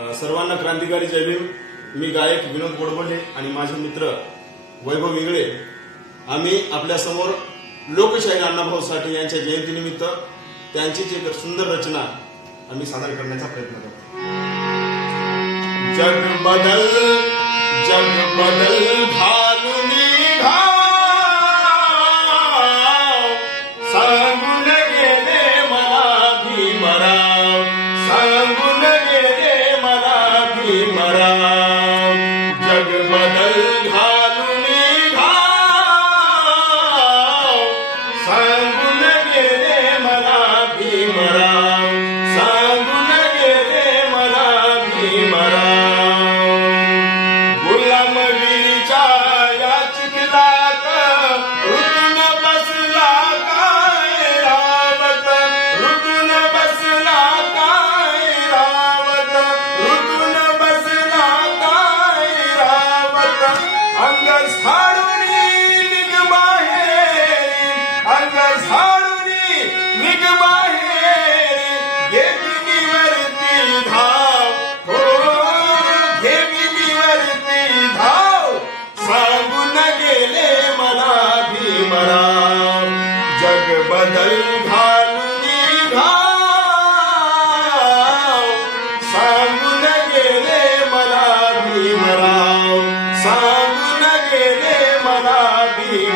सर्वांना क्रांतिकारी जय भीम. मी गायक विनोद गोडबोले आणि माझे मित्र वैभव वेगळे आम्ही आपल्यासमोर लोकशाही अण्णाभाऊ साठे यांच्या जयंतीनिमित्त त्यांचीच एक सुंदर रचना आम्ही सादर करण्याचा प्रयत्न करतो. जग बदल जग बदल भा ಮರಾ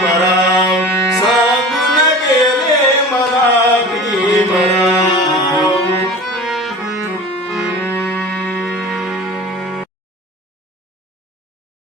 Maharaj.